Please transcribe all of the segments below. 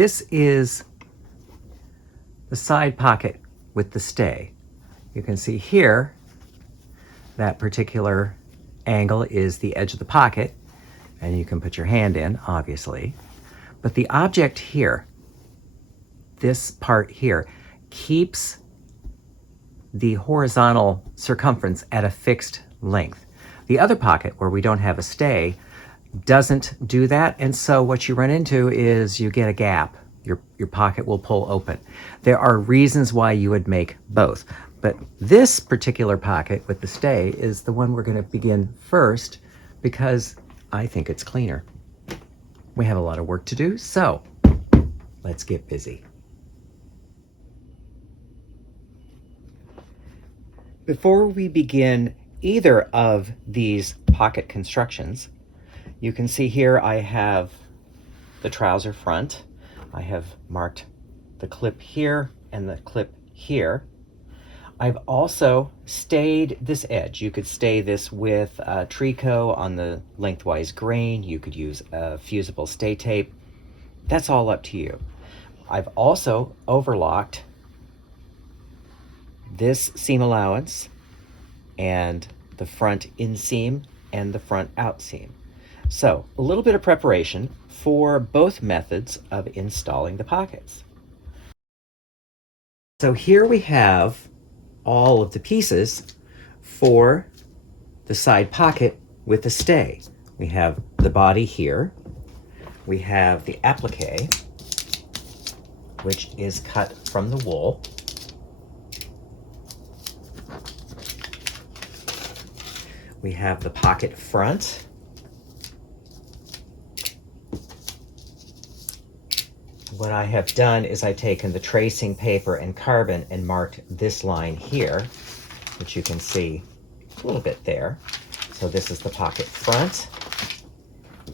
This is the side pocket with the stay. You can see here that particular angle is the edge of the pocket, and you can put your hand in, obviously. But the object here, this part here, keeps the horizontal circumference at a fixed length. The other pocket, where we don't have a stay, doesn't do that, and so what you run into is you get a gap. Your pocket will pull open. There are reasons why you would make both, but this particular pocket with the stay is the one we're going to begin first because I think it's cleaner. We have a lot of work to do, so let's get busy. Before we begin either of these pocket constructions, you can see here I have the trouser front. I have marked the clip here and the clip here. I've also stayed this edge. You could stay this with tricot on the lengthwise grain. You could use a fusible stay tape. That's all up to you. I've also overlocked this seam allowance and the front inseam and the front outseam. So a little bit of preparation for both methods of installing the pockets. So here we have all of the pieces for the side pocket with the stay. We have the body here. We have the applique, which is cut from the wool. We have the pocket front. What I have done is I've taken the tracing paper and carbon and marked this line here, which you can see a little bit there. So this is the pocket front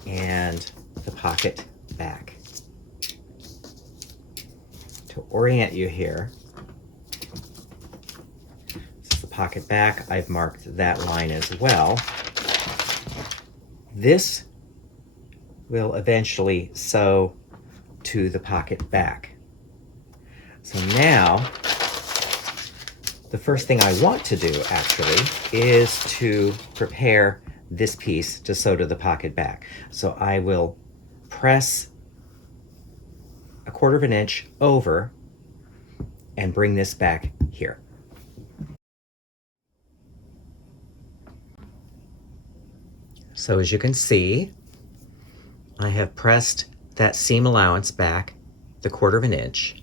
and the pocket back. To orient you here, this is the pocket back. I've marked that line as well. This will eventually sew to the pocket back. So now, the first thing I want to do actually is to prepare this piece to sew to the pocket back. So I will press 1/4 inch over and bring this back here. So as you can see, I have pressed that seam allowance back the 1/4 inch.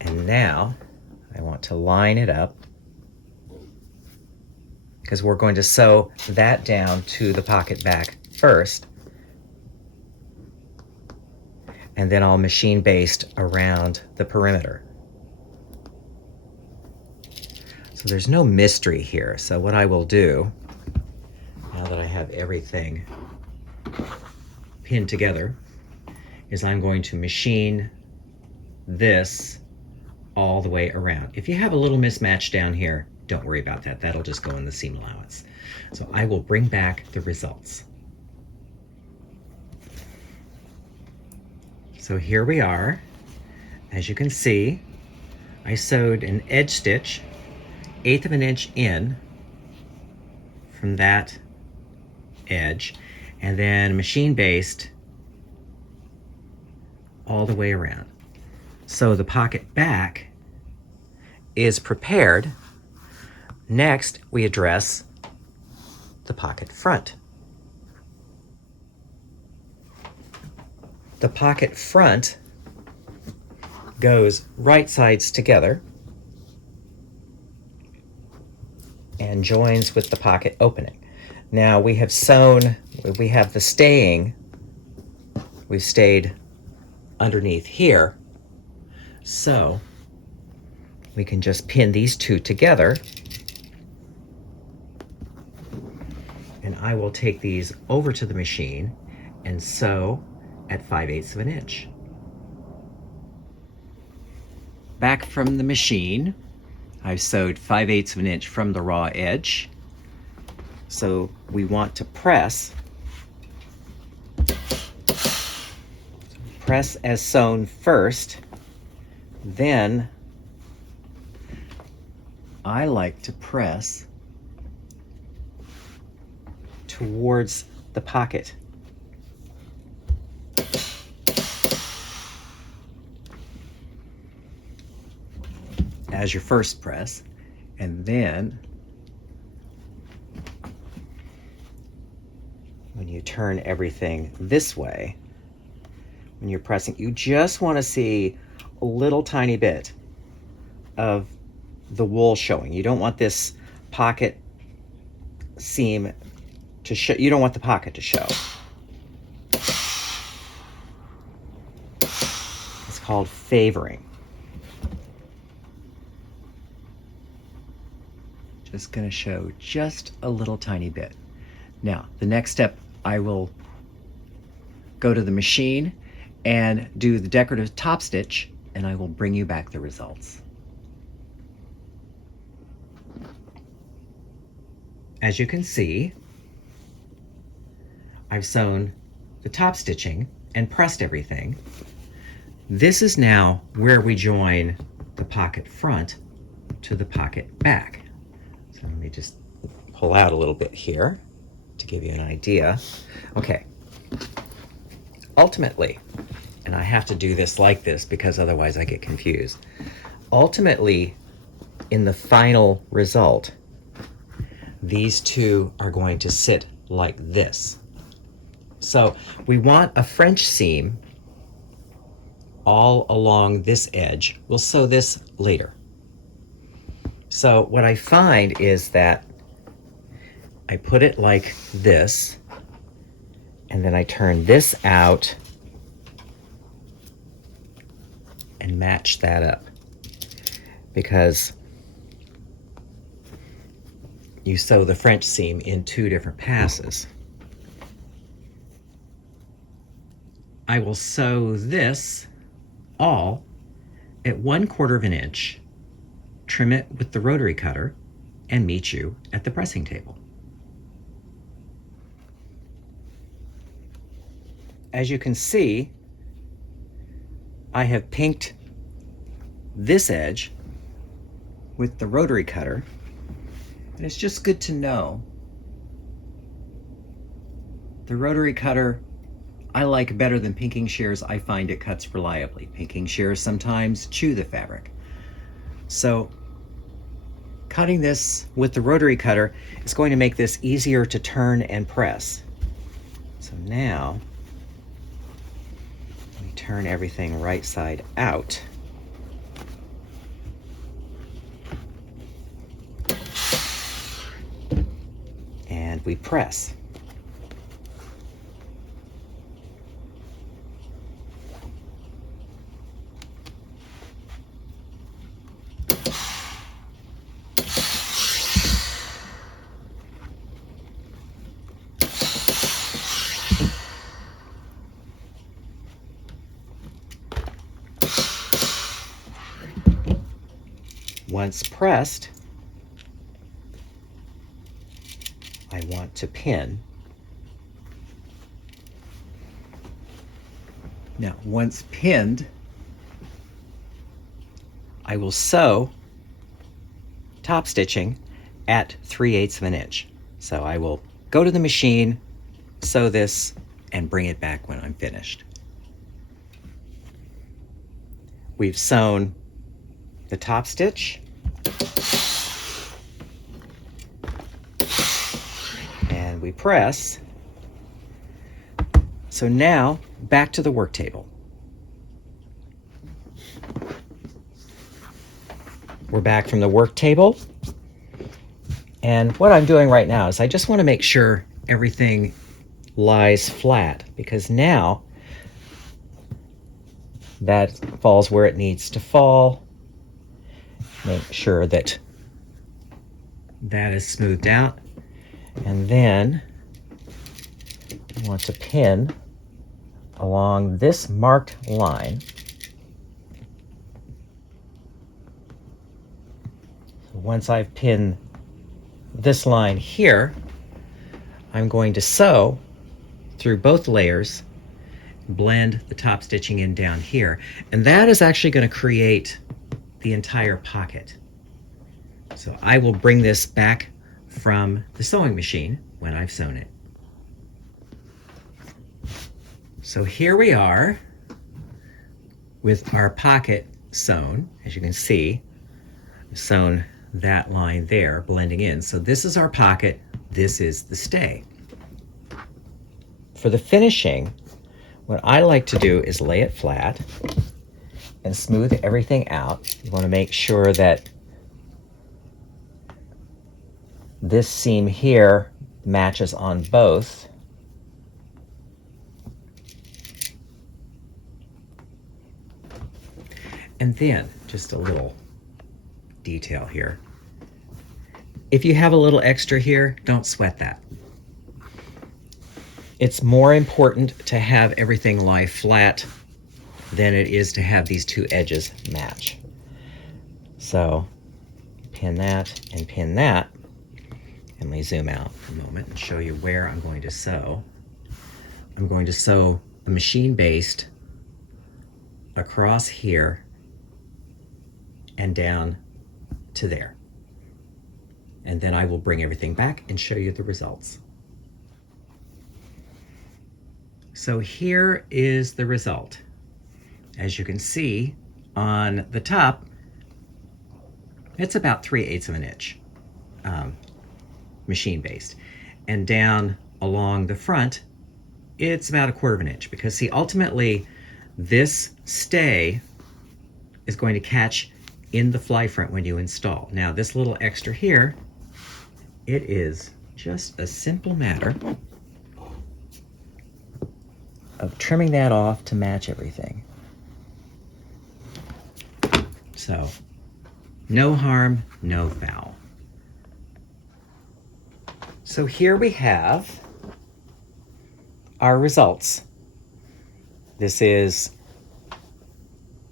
And now I want to line it up because we're going to sew that down to the pocket back first. And then I'll machine baste around the perimeter. So there's no mystery here. So what I will do, now that I have everything pinned together, is I'm going to machine this all the way around. If you have a little mismatch down here, don't worry about that. That'll just go in the seam allowance. So I will bring back the results. So here we are. As you can see, I sewed an edge stitch 1/8 inch in from that edge, and then machine baste all the way around. So the pocket back is prepared. Next, we address the pocket front. The pocket front goes right sides together and joins with the pocket opening. Now we have sewn, we have the staying, we've stayed underneath here, so we can just pin these two together, and I will take these over to the machine and sew at 5/8 inch. Back from the machine, I've sewed 5/8 inch from the raw edge. So we want to press as sewn first, then I like to press towards the pocket. As your first press, and then when you turn everything this way, when you're pressing, you just want to see a little tiny bit of the wool showing. You don't want this pocket seam to show. You don't want the pocket to show. It's called favoring. Just going to show just a little tiny bit. Now, the next step, I will go to the machine and do the decorative top stitch, and I will bring you back the results. As you can see, I've sewn the top stitching and pressed everything. This is now where we join the pocket front to the pocket back. So let me just pull out a little bit here to give you an idea. Okay. Ultimately, and I have to do this like this because otherwise I get confused. Ultimately, in the final result, these two are going to sit like this. So we want a French seam all along this edge. We'll sew this later. So what I find is that I put it like this, and then I turn this out and match that up, because you sew the French seam in two different passes. I will sew this all at 1/4 of an inch, trim it with the rotary cutter, and meet you at the pressing table. As you can see, I have pinked this edge with the rotary cutter, and it's just good to know. The rotary cutter I like better than pinking shears. I find it cuts reliably. Pinking shears sometimes chew the fabric. So cutting this with the rotary cutter is going to make this easier to turn and press. So now we turn everything right side out. And we press. Once pressed, I want to pin. Now, once pinned, I will sew top stitching at 3/8 of an inch. So I will go to the machine, sew this, and bring it back when I'm finished. We've sewn the top stitch, and we press. So now back to the work table. We're back from the work table, and what I'm doing right now is I just want to make sure everything lies flat, because now that falls where it needs to fall. Make sure that that is smoothed out, and then I want to pin along this marked line. Once I've pinned this line here, I'm going to sew through both layers blend the top stitching in down here. And that is actually going to create the entire pocket. So I will bring this back from the sewing machine when I've sewn it. So here we are with our pocket sewn. As you can see, I've sewn that line there, blending in. So this is our pocket, this is the stay. For the finishing, what I like to do is lay it flat and smooth everything out. You want to make sure that this seam here matches on both. And then, just a little detail here. If you have a little extra here, don't sweat that. It's more important to have everything lie flat than it is to have these two edges match. So pin that and pin that. And let me zoom out for a moment and show you where I'm going to sew. I'm going to sew a machine baste across here and down to there. And then I will bring everything back and show you the results. So here is the result. As you can see on the top, it's about 3/8 of an inch machine based. And down along the front, it's about 1/4 of an inch, because see, ultimately this stay is going to catch in the fly front when you install. Now this little extra here, it is just a simple matter of trimming that off to match everything. So no harm, no foul. So here we have our results. This is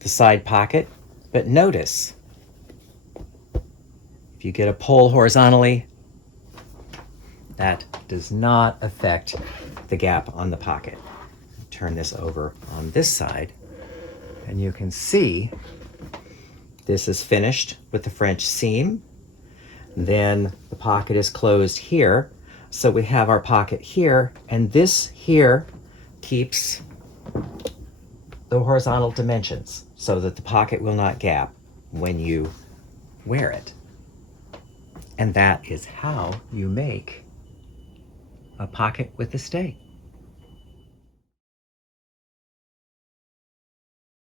the side pocket, but notice if you get a pole horizontally, that does not affect the gap on the pocket. Turn this over on this side, and you can see this is finished with the French seam. Then the pocket is closed here. So we have our pocket here, and this here keeps the horizontal dimensions so that the pocket will not gap when you wear it. And that is how you make a pocket with a stay.